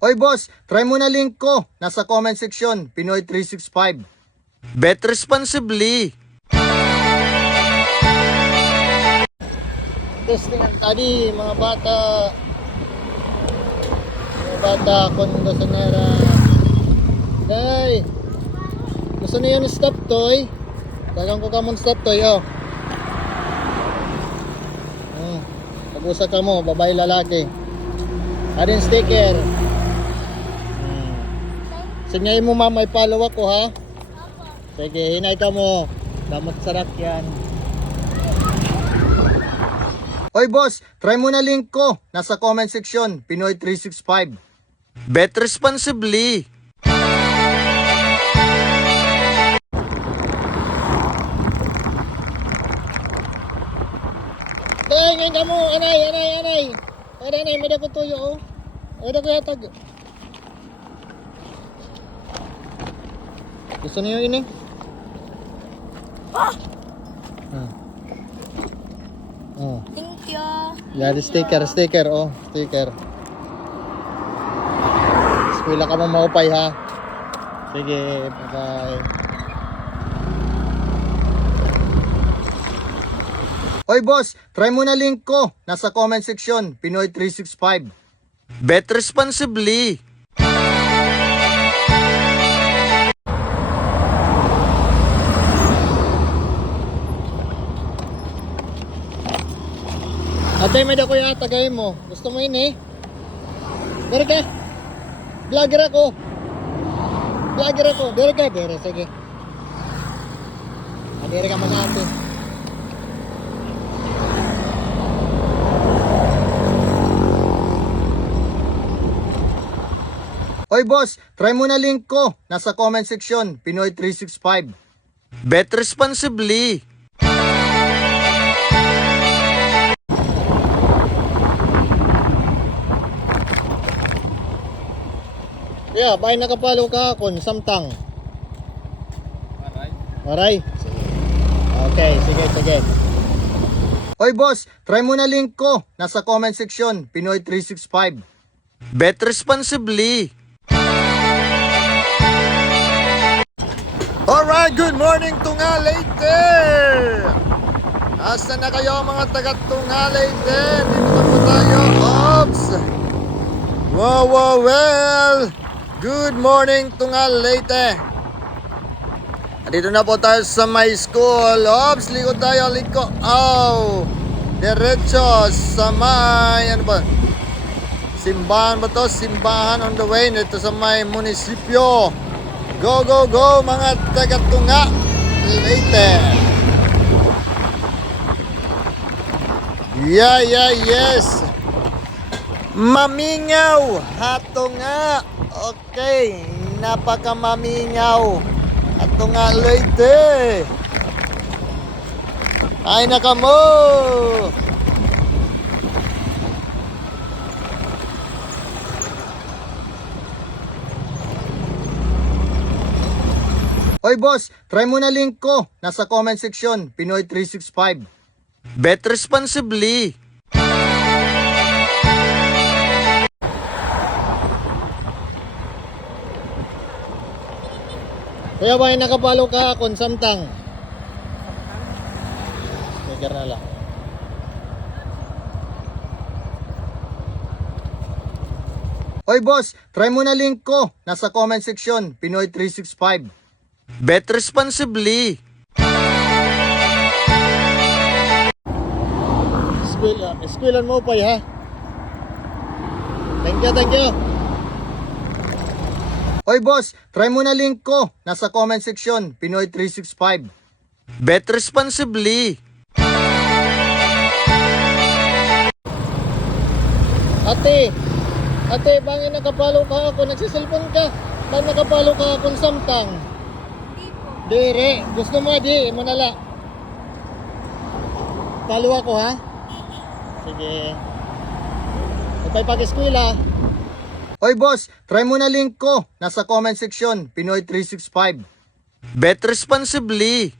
Oy boss, try mo na link ko. Nasa comment section, Pinoy 365. Bet responsibly. Testing ang tadi, mga bata. Mga bata, kondo sa nara. Hey, gusto na yun stop toy? Dagang ko ka mong stop toy, oh. Pag-usa ka mo, babae lalaki. Adin sticker. Sinyayin mo mama, i-follow ako ha. Sige, hinay ka mo. Damot sarap yan. Oy boss, try mo na link ko. Nasa comment section, Pinoy 365. Bet responsibly. Ngayon ka mo, anay. Anay, may dako tuyo oh. May dako yatag. Gusto niyo yun eh? Thank you. Yeah, the sticker, oh, sticker. Eskwela ka mo maupay ha. Sige, bye-bye. Oy boss, try mo na link ko. Nasa comment section, Pinoy 365. Bet responsibly. Atay, may dako yung atagay mo. Gusto mo yun eh? Dari ka? Vlogger ako. Dari ka? Dari, sige. Dari ka man natin. Oy boss, try mo na link ko. Nasa comment section, Pinoy 365. Bet responsibly. Yeah, bay nakapalo ka kon samtang. Aray. Okay, sige. Oy boss, try mo na link ko. Nasa comment section, Pinoy 365. Bet responsibly. Alright, good morning Tunga Leyte. Asa na kayo mga taga Tunga Leyte? Dito na po tayo, Ops. Well. Good morning Tunga Leyte. Dito na po tayo sa my school. Ops, liko tayo. Oh, diretso sa may, ano ba? Simbahan ba to? Simbahan on the way. Dito sa may munisipyo. Go mga taga Tunga Leyte. Yes. Mamingaw hato nga. Okay, napaka mamingaw hato nga Leyte. Ay naka mo. Oy boss, try mo na link ko. Nasa comment section, Pinoy 365. Bet responsibly. Kaya ba nakapalo ka kon samtang? Sticker na lang. Oy boss, try mo na link ko. Nasa comment section, Pinoy 365. Bet responsibly. Eskwelan mo pa ha. Thank you. Oy boss, try mo na link ko. Nasa comment section, Pinoy 365. Bet responsibly. Ate, bangin nakapalo ka ako. Nagsiselfon ka. Bang nakapalo ka akong samtang. Dire, gusto mo di mo nala. Follow ako ha. Sige. Patay pag-eskwela. Oy boss, try mo na link ko. Nasa comment section, Pinoy 365. Bet responsibly.